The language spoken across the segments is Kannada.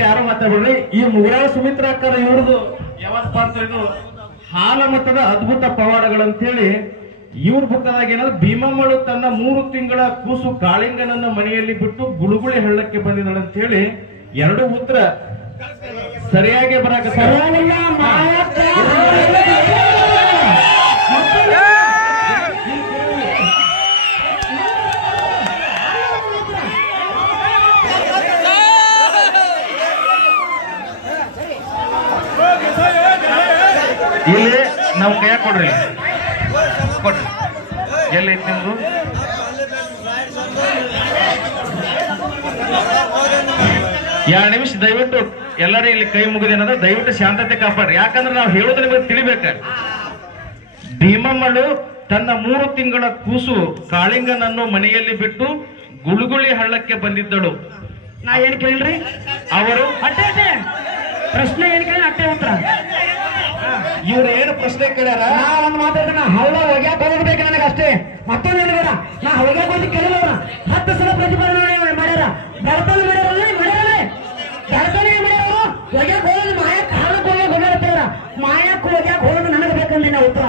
ದಯವಿಟ್ಟು ಯಾರು ಮಾತಾಡ್ಬೇಡ್ರಿ. ಈ ಮುಗುರಾಳ ಸುಮಿತ್ರಾಕರ ಇವ್ರದ್ದು ಯಾವಪ್ಪ ಅಂತ ಇದು ಹಾಲ ಮತದ ಅದ್ಭುತ ಪವಾಡಗಳಂತೇಳಿ ಇವ್ರ ಬುಕ್ಕದಾಗ ಏನಾದ್ರು ಭೀಮಮ್ಮಳು ತನ್ನ 3 ತಿಂಗಳ ಕೂಸು ಕಾಳಿಂಗನನ್ನ ಮನೆಯಲ್ಲಿ ಬಿಟ್ಟು ಗುಳುಗುಳಿ ಹಳ್ಳಕ್ಕೆ ಬಂದಿದ್ದಳಂತ ಹೇಳಿ ಎರಡು ಉತ್ತರ ಸರಿಯಾಗಿ ಬರಾಕ ಇಲ್ಲಿ ನಾವು ಕೈ ಕೊಡ್ರಿ ಕೊಡ್ರಿ ಎಲ್ಲಿ ಐತಿ ನಿಮ್ದು 2 ನಿಮಿಷ ದಯವಿಟ್ಟು ಎಲ್ಲರೂ ಇಲ್ಲಿ ಕೈ ಮುಗಿದೇನದ ದಯವಿಟ್ಟು ಶಾಂತತೆ ಕಾಪಾಡ್ರಿ. ಯಾಕಂದ್ರೆ ನಾವು ಹೇಳೋದು ನಿಮಗೆ ತಿಳಿಬೇಕ. ಭೀಮಮ್ಮಳು ತನ್ನ 3 ತಿಂಗಳ ಕೂಸು ಕಾಳಿಂಗನನ್ನು ಮನೆಯಲ್ಲಿ ಬಿಟ್ಟು ಗುಳುಗುಳಿ ಹಳ್ಳಕ್ಕೆ ಬಂದಿದ್ದಳು. ನಾ ಏನ್ ಕೇಳ್ರಿ ಅವರು ಅಟ್ಟೆ ಪ್ರಶ್ನೆ ಏನ್ ಕೇಳಿ ಅಟ್ಟೆ ಉತ್ತರ. ಇವ್ರು ಏನು ಪ್ರಶ್ನೆ ಕೇಳ್ಯಾರ? ನಾ ಒಂದು ಮಾತಾಡ್ತಾನ ಹಳ್ಳ ಹೋಗ್ಯಾಕ ಹೋಗ್ಬೇಕು ನನಗೆ ಅಷ್ಟೇ, ಮತ್ತೊಂದು ಏನಿಲ್ಲ. ನಾ ಹೋಗ್ಯಾಕ ಹೋಗಿ ಕೇಳಿದವ 10 ಸಲ ಪ್ರತಿಭಟನೆ ಮಾಡ್ಯಾರ, ಬಡತನ ಮಾಡ್ಯಾರ ಬಡತನ ಮಾಡ್ಯಾರ. ಹೋಗ್ಯಾಕ ಹೋಗೋದು ಮಾಯಕ್ ಹಾಲಕ್ಕೆ ಹೋಗ್ಯಾಕ ಹೋಗ್ಯಾರ, ಮಾಯಕ್ ಹೋಗ್ಯಾಕ ಹೋಗೋದು ನನಗೆ ಬೇಕಂದ್ರೆ ನಾ ಉತ್ತರ.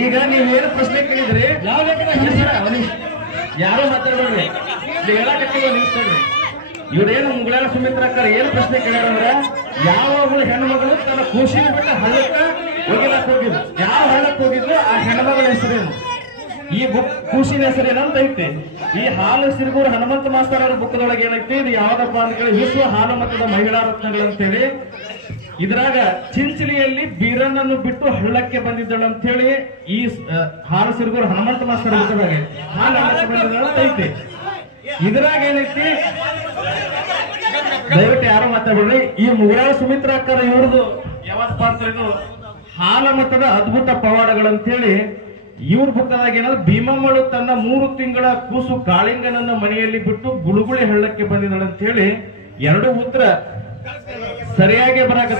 ಈಗ ನೀವೇನು ಪ್ರಶ್ನೆ ಕೇಳಿದ್ರಿ? ಯಾರು ಮಾತಾಡ್ಬೇಡ್ರಿ, ಇವ್ರೇನು ಮುಗುಳಾಳ ಸುಮಿತ್ರಾಕರ್ ಏನು ಪ್ರಶ್ನೆ ಕೇಳ್ಯಾರಂದ್ರೆ ಯಾವಾಗಲೂ ಹೆಣ್ಮಗಳು ತನ್ನ ಖುಷಿನ ಬಿಟ್ಟು ಹಳ್ಳಕ್ಕ ಹೋಗಿಲಕ್ ಹೋಗಿದ್ರು. ಯಾವ ಹಳ್ಳಕ್ಕೆ ಹೋಗಿದ್ರು ಆ ಹೆಣ್ಮಗಳ ಹೆಸರೇನು? ಈ ಬುಕ್ ಖುಷಿನ ಹೆಸರೇನಂತ ಐತಿ. ಈ ಹಾಲು ಸಿರುಗೂರು ಹನುಮಂತ ಮಾಸ್ತರ್ ಅವರ ಬುಕ್ದೊಳಗೆ ಏನೈತಿ, ಇದು ಯಾವ್ದಪ್ಪ ಅಂತ ಹೇಳಿ ವಿಶ್ವ ಹಾಲು ಮತದ ಮಹಿಳಾ ರತ್ನಗಳು ಅಂತೇಳಿ. ಇದ್ರಾಗ ಚಿಂಚಲಿಯಲ್ಲಿ ಬೀರನ್ನನ್ನು ಬಿಟ್ಟು ಹಳ್ಳಕ್ಕೆ ಬಂದಿದ್ದಳು ಅಂತ ಹೇಳಿ ಈ ಹಾಲು ಸಿರುಗೂರು ಹನುಮಂತ ಮಾಸ್ತರ್ ಬುಕ್ದಾಗ ಹಾಲು ಹಳ್ಳಕ್ಕೆ ಬಂದಿದ್ದಳು ಅಂತ ಐತಿ. ಇದ್ರಾಗ ಏನೈತಿ ದಯವಿಟ್ಟು ಯಾರು ಮಾತಾಡ್ಬೇಡ್ರಿ. ಈ ಮುಗುರಾಳ ಸುಮಿತ್ರಾಕರ ಇವ್ರದ್ದು ಯಾವಪ್ಪ ಅಂತ ಇದು ಹಾಲ ಮತದ ಅದ್ಭುತ ಪವಾಡಗಳಂತೇಳಿ ಇವ್ರ ಬುಕ್ಕದಾಗ ಏನಾದ್ರು ಭೀಮಮ್ಮಳು ತನ್ನ 3 ತಿಂಗಳ ಕೂಸು ಕಾಳಿಂಗನನ್ನ ಮನೆಯಲ್ಲಿ ಬಿಟ್ಟು ಗುಳುಗುಳಿ ಹಳ್ಳಕ್ಕೆ ಬಂದಿದ್ದಳಂತ ಹೇಳಿ ಎರಡು ಉತ್ತರ ಸರಿಯಾಗಿ ಬರಾಕ